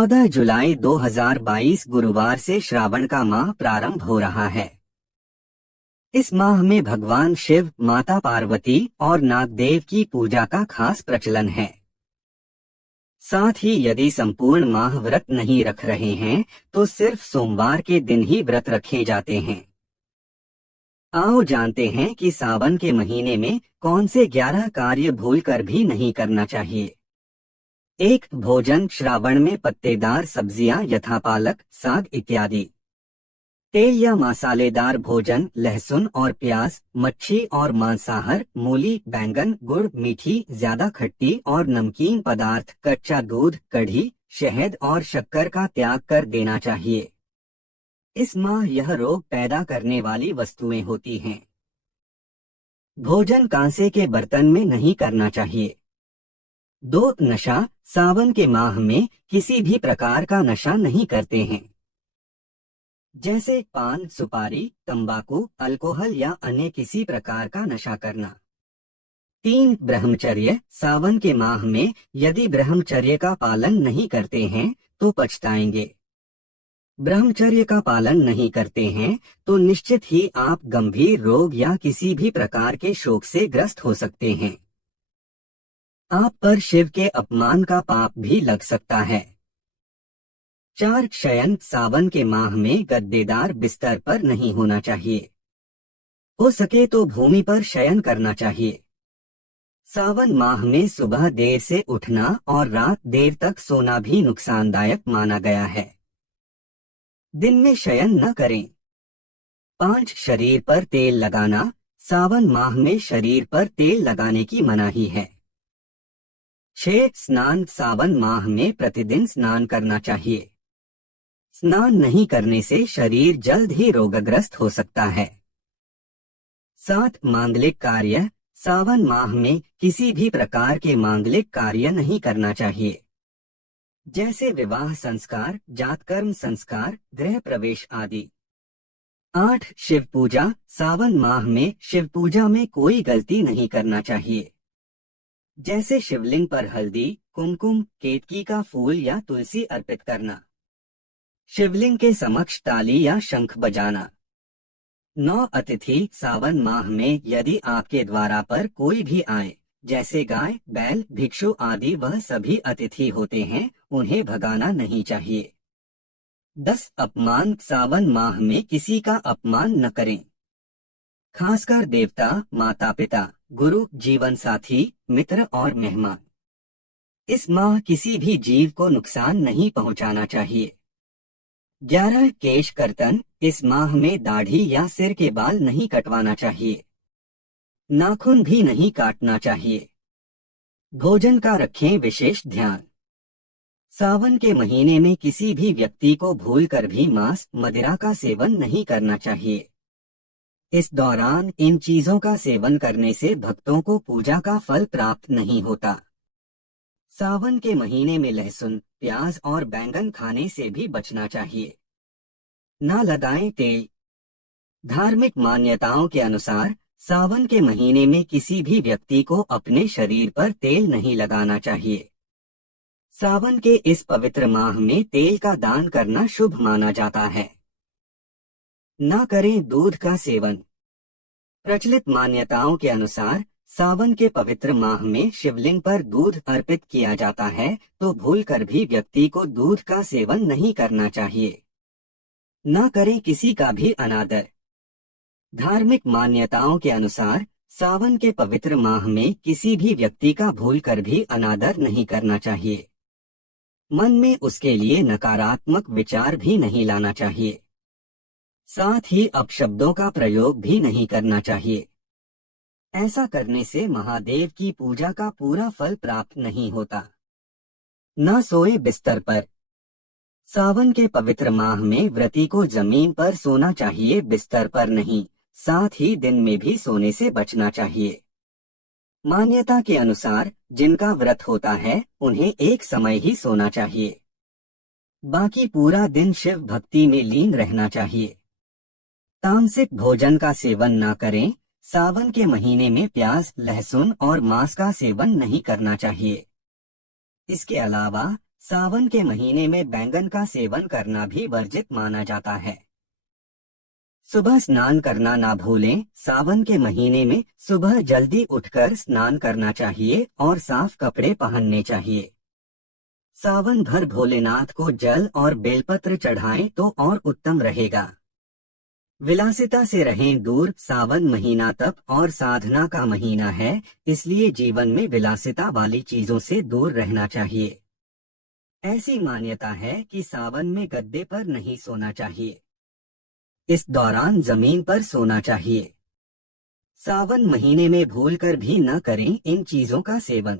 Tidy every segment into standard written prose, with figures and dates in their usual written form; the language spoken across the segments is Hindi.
14 जुलाई 2022 गुरुवार से श्रावण का माह प्रारंभ हो रहा है। इस माह में भगवान शिव, माता पार्वती और नागदेव की पूजा का खास प्रचलन है। साथ ही यदि संपूर्ण माह व्रत नहीं रख रहे हैं तो सिर्फ सोमवार के दिन ही व्रत रखे जाते हैं। आओ जानते हैं कि सावन के महीने में कौन से 11 कार्य भूलकर भी नहीं करना चाहिए। 1. भोजन। श्रावण में पत्तेदार सब्जियां यथा पालक, साग इत्यादि। तेल या मसालेदार भोजन, लहसुन और प्याज, मच्छी और मांसाहार, मूली, बैंगन, गुड़, मीठी, ज्यादा खट्टी और नमकीन पदार्थ, कच्चा दूध, कढ़ी, शहद और शक्कर का त्याग कर देना चाहिए। इस माह यह रोग पैदा करने वाली वस्तुएं होती हैं। भोजन कांसे के बर्तन में नहीं करना चाहिए। 2. नशा। सावन के माह में किसी भी प्रकार का नशा नहीं करते हैं, जैसे पान, सुपारी, तंबाकू, अल्कोहल या अन्य किसी प्रकार का नशा करना। 3. ब्रह्मचर्य। सावन के माह में यदि ब्रह्मचर्य का पालन नहीं करते हैं तो पछताएंगे। ब्रह्मचर्य का पालन नहीं करते हैं तो निश्चित ही आप गंभीर रोग या किसी भी प्रकार के शोक से ग्रस्त हो सकते हैं। आप पर शिव के अपमान का पाप भी लग सकता है। 4. शयन। सावन के माह में गद्देदार बिस्तर पर नहीं होना चाहिए। हो सके तो भूमि पर शयन करना चाहिए। सावन माह में सुबह देर से उठना और रात देर तक सोना भी नुकसानदायक माना गया है। दिन में शयन न करें। 5. शरीर पर तेल लगाना। सावन माह में शरीर पर तेल लगाने की मनाही है। 6. स्नान। सावन माह में प्रतिदिन स्नान करना चाहिए। स्नान नहीं करने से शरीर जल्द ही रोगग्रस्त हो सकता है। 7. मांगलिक कार्य। सावन माह में किसी भी प्रकार के मांगलिक कार्य नहीं करना चाहिए, जैसे विवाह संस्कार, जातकर्म संस्कार, गृह प्रवेश आदि। 8. शिव पूजा। सावन माह में शिव पूजा में कोई गलती नहीं करना चाहिए, जैसे शिवलिंग पर हल्दी, कुमकुम, केतकी का फूल या तुलसी अर्पित करना। शिवलिंग के समक्ष ताली या शंख बजाना। 9. अतिथि। सावन माह में यदि आपके द्वारा पर कोई भी आए, जैसे गाय, बैल, भिक्षु आदि, वह सभी अतिथि होते हैं, उन्हें भगाना नहीं चाहिए। 10. अपमान। सावन माह में किसी का अपमान न करें, खासकर देवता, माता पिता, गुरु, जीवन साथी, मित्र और मेहमान। इस माह किसी भी जीव को नुकसान नहीं पहुंचाना चाहिए। 11. केश कर्तन। इस माह में दाढ़ी या सिर के बाल नहीं कटवाना चाहिए, नाखून भी नहीं काटना चाहिए। भोजन का रखें विशेष ध्यान। सावन के महीने में किसी भी व्यक्ति को भूलकर भी मांस, मदिरा का सेवन नहीं करना चाहिए। इस दौरान इन चीजों का सेवन करने से भक्तों को पूजा का फल प्राप्त नहीं होता। सावन के महीने में लहसुन, प्याज और बैंगन खाने से भी बचना चाहिए। न लगाएं तेल। धार्मिक मान्यताओं के अनुसार सावन के महीने में किसी भी व्यक्ति को अपने शरीर पर तेल नहीं लगाना चाहिए। सावन के इस पवित्र माह में तेल का दान करना शुभ माना जाता है। न करें दूध का सेवन। प्रचलित मान्यताओं के अनुसार सावन के पवित्र माह में शिवलिंग पर दूध अर्पित किया जाता है, तो भूलकर भी व्यक्ति को दूध का सेवन नहीं करना चाहिए। न करें किसी का भी अनादर। धार्मिक मान्यताओं के अनुसार सावन के पवित्र माह में किसी भी व्यक्ति का भूलकर भी अनादर नहीं करना चाहिए। मन में उसके लिए नकारात्मक विचार भी नहीं लाना चाहिए। साथ ही अपशब्दों का प्रयोग भी नहीं करना चाहिए। ऐसा करने से महादेव की पूजा का पूरा फल प्राप्त नहीं होता। न सोए बिस्तर पर। सावन के पवित्र माह में व्रती को जमीन पर सोना चाहिए, बिस्तर पर नहीं। साथ ही दिन में भी सोने से बचना चाहिए। मान्यता के अनुसार जिनका व्रत होता है उन्हें एक समय ही सोना चाहिए, बाकी पूरा दिन शिव भक्ति में लीन रहना चाहिए। तामसिक भोजन का सेवन न करें। सावन के महीने में प्याज, लहसुन और मांस का सेवन नहीं करना चाहिए। इसके अलावा सावन के महीने में बैंगन का सेवन करना भी वर्जित माना जाता है। सुबह स्नान करना ना भूलें। सावन के महीने में सुबह जल्दी उठकर स्नान करना चाहिए और साफ कपड़े पहनने चाहिए। सावन भर भोलेनाथ को जल और बेलपत्र चढ़ाएं तो और उत्तम रहेगा। विलासिता से रहें दूर। सावन महीना तप और साधना का महीना है, इसलिए जीवन में विलासिता वाली चीजों से दूर रहना चाहिए। ऐसी मान्यता है कि सावन में गद्दे पर नहीं सोना चाहिए। इस दौरान जमीन पर सोना चाहिए। सावन महीने में भूलकर भी न करें इन चीजों का सेवन।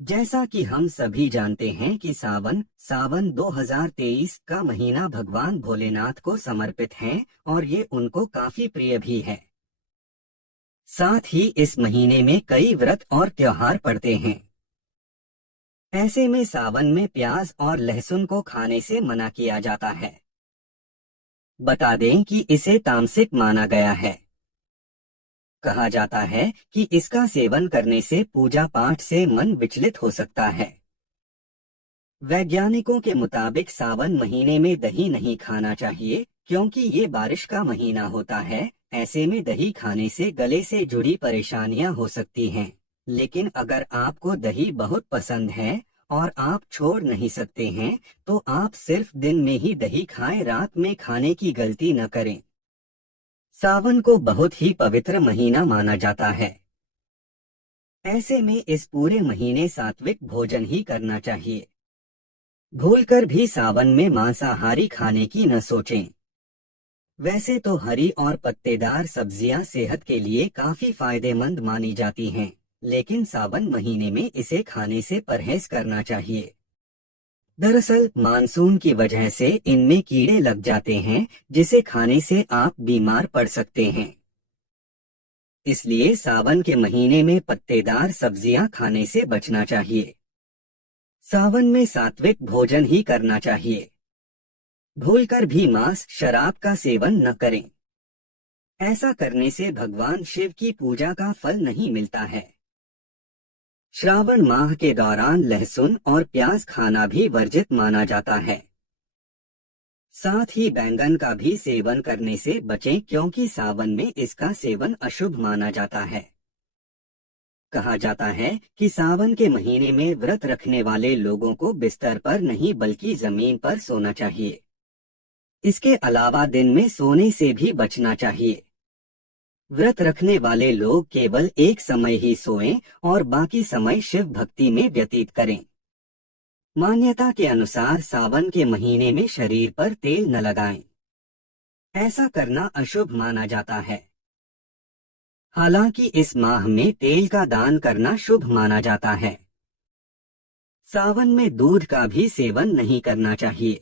जैसा कि हम सभी जानते हैं कि सावन 2023 का महीना भगवान भोलेनाथ को समर्पित है और ये उनको काफी प्रिय भी है। साथ ही इस महीने में कई व्रत और त्योहार पड़ते हैं। ऐसे में सावन में प्याज और लहसुन को खाने से मना किया जाता है। बता दें कि इसे तामसिक माना गया है। कहा जाता है कि इसका सेवन करने से पूजा पाठ से मन विचलित हो सकता है। वैज्ञानिकों के मुताबिक सावन महीने में दही नहीं खाना चाहिए, क्योंकि ये बारिश का महीना होता है। ऐसे में दही खाने से गले से जुड़ी परेशानियां हो सकती हैं। लेकिन अगर आपको दही बहुत पसंद है और आप छोड़ नहीं सकते हैं, तो आप सिर्फ दिन में ही दही खाएं, रात में खाने की गलती न करें। सावन को बहुत ही पवित्र महीना माना जाता है। ऐसे में इस पूरे महीने सात्विक भोजन ही करना चाहिए। भूलकर भी सावन में मांसाहारी खाने की न सोचें। वैसे तो हरी और पत्तेदार सब्जियां सेहत के लिए काफी फायदेमंद मानी जाती हैं, लेकिन सावन महीने में इसे खाने से परहेज करना चाहिए। दरअसल मानसून की वजह से इनमें कीड़े लग जाते हैं, जिसे खाने से आप बीमार पड़ सकते हैं। इसलिए सावन के महीने में पत्तेदार सब्जियां खाने से बचना चाहिए। सावन में सात्विक भोजन ही करना चाहिए। भूलकर भी मांस शराब का सेवन न करें। ऐसा करने से भगवान शिव की पूजा का फल नहीं मिलता है। श्रावण माह के दौरान लहसुन और प्याज खाना भी वर्जित माना जाता है। साथ ही बैंगन का भी सेवन करने से बचें, क्योंकि सावन में इसका सेवन अशुभ माना जाता है। कहा जाता है कि सावन के महीने में व्रत रखने वाले लोगों को बिस्तर पर नहीं बल्कि जमीन पर सोना चाहिए। इसके अलावा दिन में सोने से भी बचना चाहिए। व्रत रखने वाले लोग केवल एक समय ही सोएं और बाकी समय शिव भक्ति में व्यतीत करें। मान्यता के अनुसार सावन के महीने में शरीर पर तेल न लगाएं। ऐसा करना अशुभ माना जाता है। हालांकि इस माह में तेल का दान करना शुभ माना जाता है। सावन में दूध का भी सेवन नहीं करना चाहिए,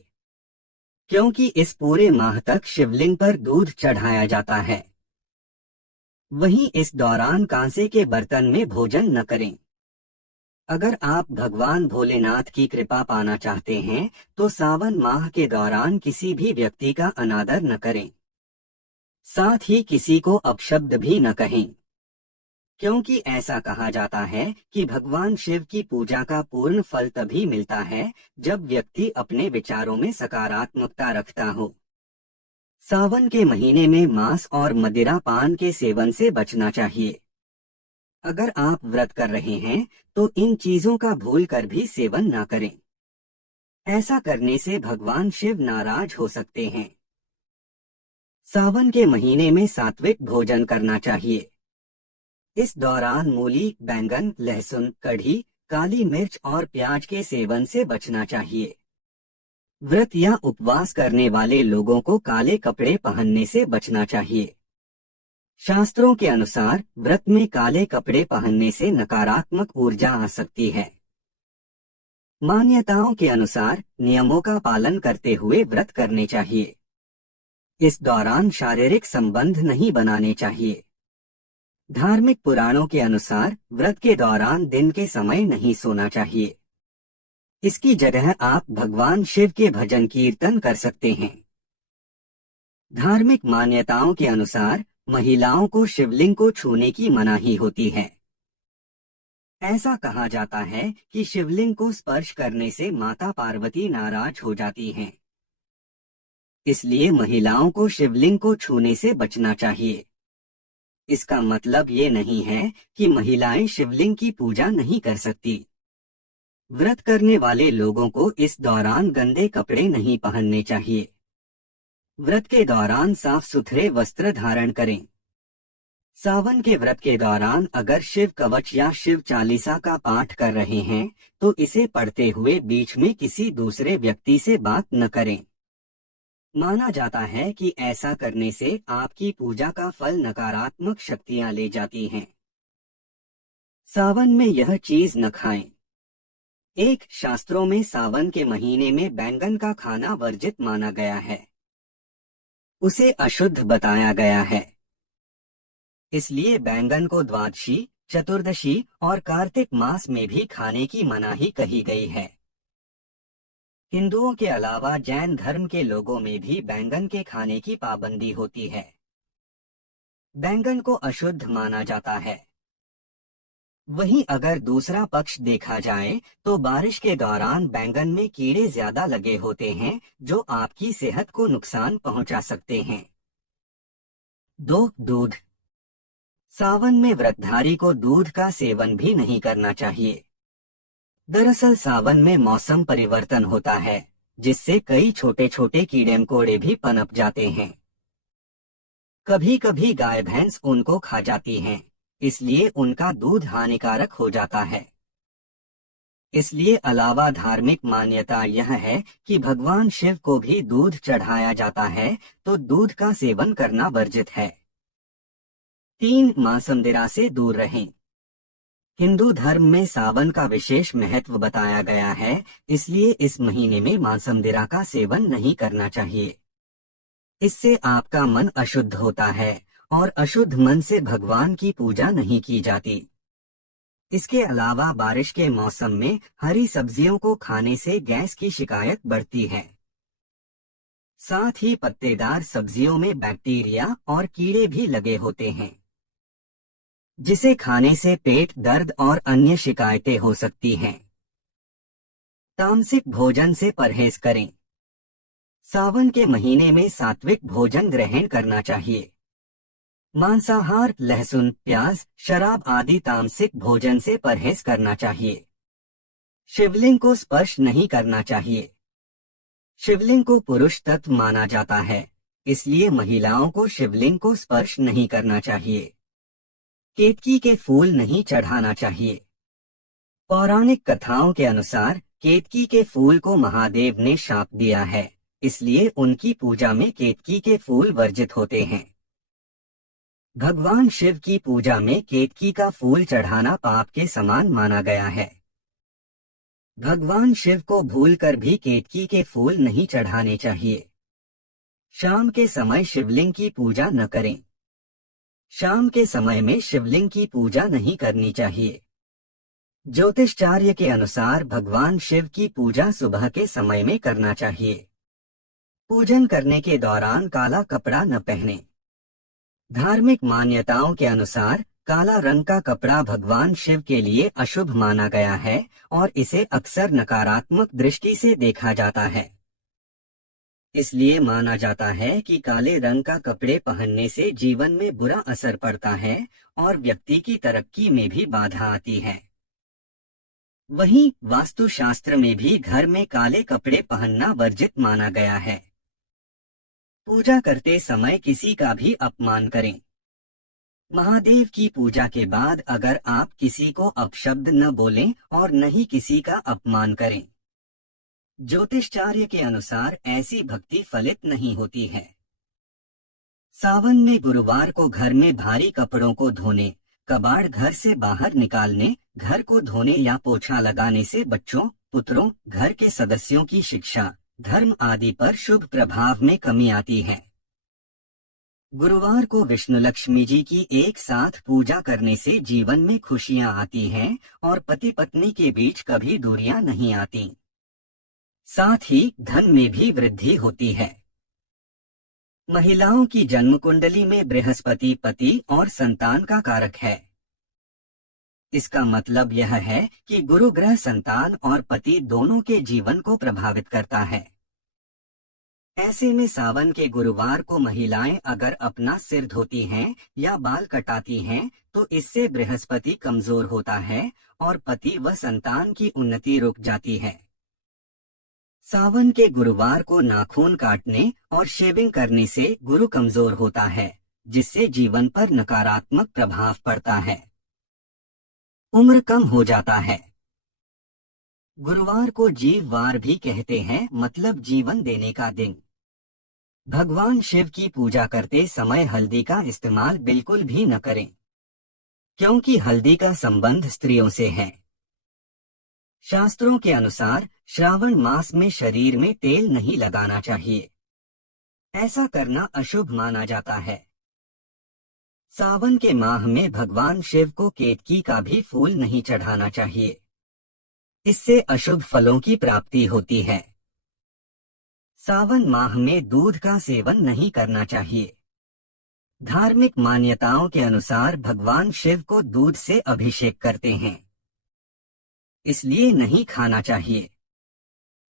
क्योंकि इस पूरे माह तक शिवलिंग पर दूध चढ़ाया जाता है। वहीं इस दौरान कांसे के बर्तन में भोजन न करें। अगर आप भगवान भोलेनाथ की कृपा पाना चाहते हैं, तो सावन माह के दौरान किसी भी व्यक्ति का अनादर न करें। साथ ही किसी को अपशब्द भी न कहें, क्योंकि ऐसा कहा जाता है कि भगवान शिव की पूजा का पूर्ण फल तभी मिलता है जब व्यक्ति अपने विचारों में सकारात्मकता रखता हो। सावन के महीने में मांस और मदिरा पान के सेवन से बचना चाहिए। अगर आप व्रत कर रहे हैं तो इन चीजों का भूल कर भी सेवन न करें। ऐसा करने से भगवान शिव नाराज हो सकते हैं। सावन के महीने में सात्विक भोजन करना चाहिए। इस दौरान मूली, बैंगन, लहसुन, कढ़ी, काली मिर्च और प्याज के सेवन से बचना चाहिए। व्रत या उपवास करने वाले लोगों को काले कपड़े पहनने से बचना चाहिए। शास्त्रों के अनुसार व्रत में काले कपड़े पहनने से नकारात्मक ऊर्जा आ सकती है। मान्यताओं के अनुसार नियमों का पालन करते हुए व्रत करने चाहिए। इस दौरान शारीरिक संबंध नहीं बनाने चाहिए। धार्मिक पुराणों के अनुसार व्रत के दौरान दिन के समय नहीं सोना चाहिए। इसकी जगह आप भगवान शिव के भजन कीर्तन कर सकते हैं। धार्मिक मान्यताओं के अनुसार महिलाओं को शिवलिंग को छूने की मनाही होती है। ऐसा कहा जाता है कि शिवलिंग को स्पर्श करने से माता पार्वती नाराज हो जाती हैं। इसलिए महिलाओं को शिवलिंग को छूने से बचना चाहिए। इसका मतलब ये नहीं है कि महिलाएं शिवलिंग की पूजा नहीं कर सकती। व्रत करने वाले लोगों को इस दौरान गंदे कपड़े नहीं पहनने चाहिए। व्रत के दौरान साफ सुथरे वस्त्र धारण करें। सावन के व्रत के दौरान अगर शिव कवच या शिव चालीसा का पाठ कर रहे हैं तो इसे पढ़ते हुए बीच में किसी दूसरे व्यक्ति से बात न करें। माना जाता है कि ऐसा करने से आपकी पूजा का फल नकारात्मक शक्तियां ले जाती हैं। सावन में यह चीज न खाएं। एक शास्त्रों में सावन के महीने में बैंगन का खाना वर्जित माना गया है। उसे अशुद्ध बताया गया है। इसलिए बैंगन को द्वादशी, चतुर्दशी और कार्तिक मास में भी खाने की मनाही कही गई है। हिंदुओं के अलावा जैन धर्म के लोगों में भी बैंगन के खाने की पाबंदी होती है। बैंगन को अशुद्ध माना जाता है। वहीं अगर दूसरा पक्ष देखा जाए तो बारिश के दौरान बैंगन में कीड़े ज्यादा लगे होते हैं जो आपकी सेहत को नुकसान पहुंचा सकते हैं। 2. दूध। सावन में व्रतधारी को दूध का सेवन भी नहीं करना चाहिए। दरअसल सावन में मौसम परिवर्तन होता है जिससे कई छोटे छोटे कीड़े मकोड़े भी पनप जाते हैं। कभी कभी गाय भैंस उनको खा जाती हैं, इसलिए उनका दूध हानिकारक हो जाता है। इसलिए अलावा धार्मिक मान्यता यह है कि भगवान शिव को भी दूध चढ़ाया जाता है तो दूध का सेवन करना वर्जित है। 3. मांसमदिरा से दूर रहें। हिंदू धर्म में सावन का विशेष महत्व बताया गया है, इसलिए इस महीने में मांसमदिरा का सेवन नहीं करना चाहिए। इससे आपका मन अशुद्ध होता है और अशुद्ध मन से भगवान की पूजा नहीं की जाती। इसके अलावा बारिश के मौसम में हरी सब्जियों को खाने से गैस की शिकायत बढ़ती है। साथ ही पत्तेदार सब्जियों में बैक्टीरिया और कीड़े भी लगे होते हैं, जिसे खाने से पेट दर्द और अन्य शिकायतें हो सकती हैं। तामसिक भोजन से परहेज करें। सावन के महीने में सात्विक भोजन ग्रहण करना चाहिए। मांसाहार, लहसुन, प्याज, शराब आदि तामसिक भोजन से परहेज करना चाहिए। शिवलिंग को स्पर्श नहीं करना चाहिए। शिवलिंग को पुरुष तत्व माना जाता है, इसलिए महिलाओं को शिवलिंग को स्पर्श नहीं करना चाहिए। केतकी के फूल नहीं चढ़ाना चाहिए। पौराणिक कथाओं के अनुसार केतकी के फूल को महादेव ने शाप दिया है, इसलिए उनकी पूजा में केतकी के फूल वर्जित होते हैं। भगवान शिव की पूजा में केतकी का फूल चढ़ाना पाप के समान माना गया है। भगवान शिव को भूलकर भी केतकी के फूल नहीं चढ़ाने चाहिए। शाम के समय शिवलिंग की पूजा न करें। शाम के समय में शिवलिंग की पूजा नहीं करनी चाहिए। ज्योतिषाचार्य के अनुसार भगवान शिव की पूजा सुबह के समय में करना चाहिए। पूजन करने के दौरान काला कपड़ा न पहने। धार्मिक मान्यताओं के अनुसार काला रंग का कपड़ा भगवान शिव के लिए अशुभ माना गया है और इसे अक्सर नकारात्मक दृष्टि से देखा जाता है। इसलिए माना जाता है कि काले रंग का कपड़े पहनने से जीवन में बुरा असर पड़ता है और व्यक्ति की तरक्की में भी बाधा आती है। वहीं वास्तुशास्त्र में भी घर में काले कपड़े पहनना वर्जित माना गया है। पूजा करते समय किसी का भी अपमान करें। महादेव की पूजा के बाद अगर आप किसी को अपशब्द न बोलें और न ही किसी का अपमान करें। ज्योतिषाचार्य के अनुसार ऐसी भक्ति फलित नहीं होती है। सावन में गुरुवार को घर में भारी कपड़ों को धोने, कबाड़ घर से बाहर निकालने, घर को धोने या पोछा लगाने से बच्चों, पुत्रों, घर के सदस्यों की शिक्षा, धर्म आदि पर शुभ प्रभाव में कमी आती है। गुरुवार को विष्णु लक्ष्मी जी की एक साथ पूजा करने से जीवन में खुशियां आती हैं और पति पत्नी के बीच कभी दूरियां नहीं आती। साथ ही धन में भी वृद्धि होती है। महिलाओं की जन्म कुंडली में बृहस्पति पति और संतान का कारक है। इसका मतलब यह है कि गुरु ग्रह संतान और पति दोनों के जीवन को प्रभावित करता है। ऐसे में सावन के गुरुवार को महिलाएं अगर अपना सिर धोती हैं या बाल कटाती हैं तो इससे बृहस्पति कमजोर होता है और पति व संतान की उन्नति रुक जाती है। सावन के गुरुवार को नाखून काटने और शेविंग करने से गुरु कमजोर होता है, जिससे जीवन पर नकारात्मक प्रभाव पड़ता है। उम्र कम हो जाता है। गुरुवार को जीववार भी कहते हैं, मतलब जीवन देने का दिन। भगवान शिव की पूजा करते समय हल्दी का इस्तेमाल बिल्कुल भी न करें, क्योंकि हल्दी का संबंध स्त्रियों से है। शास्त्रों के अनुसार श्रावण मास में शरीर में तेल नहीं लगाना चाहिए। ऐसा करना अशुभ माना जाता है। सावन के माह में भगवान शिव को केतकी का भी फूल नहीं चढ़ाना चाहिए। इससे अशुभ फलों की प्राप्ति होती है। सावन माह में दूध का सेवन नहीं करना चाहिए। धार्मिक मान्यताओं के अनुसार भगवान शिव को दूध से अभिषेक करते हैं, इसलिए नहीं खाना चाहिए।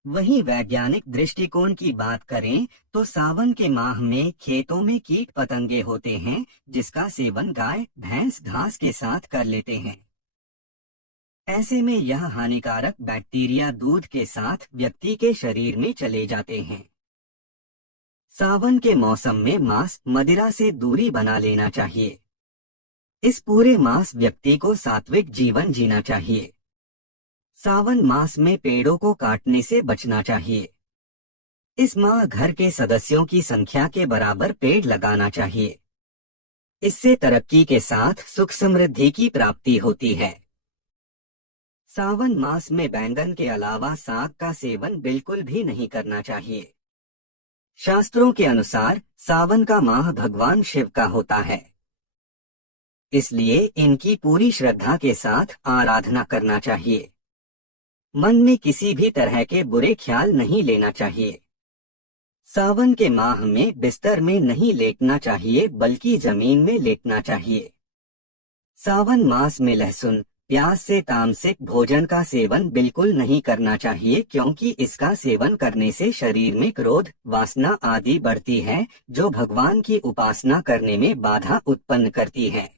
वहीं वैज्ञानिक दृष्टिकोण की बात करें तो सावन के माह में खेतों में कीट पतंगे होते हैं, जिसका सेवन गाय भैंस घास के साथ कर लेते हैं। ऐसे में यह हानिकारक बैक्टीरिया दूध के साथ व्यक्ति के शरीर में चले जाते हैं। सावन के मौसम में मांस मदिरा से दूरी बना लेना चाहिए। इस पूरे मास व्यक्ति को सात्विक जीवन जीना चाहिए। सावन मास में पेड़ों को काटने से बचना चाहिए। इस माह घर के सदस्यों की संख्या के बराबर पेड़ लगाना चाहिए। इससे तरक्की के साथ सुख समृद्धि की प्राप्ति होती है। सावन मास में बैंगन के अलावा साग का सेवन बिल्कुल भी नहीं करना चाहिए। शास्त्रों के अनुसार सावन का माह भगवान शिव का होता है, इसलिए इनकी पूरी श्रद्धा के साथ आराधना करना चाहिए। मन में किसी भी तरह के बुरे ख्याल नहीं लेना चाहिए। सावन के माह में बिस्तर में नहीं लेटना चाहिए, बल्कि जमीन में लेटना चाहिए। सावन मास में लहसुन प्याज से तामसिक भोजन का सेवन बिल्कुल नहीं करना चाहिए, क्योंकि इसका सेवन करने से शरीर में क्रोध, वासना आदि बढ़ती है, जो भगवान की उपासना करने में बाधा उत्पन्न करती है।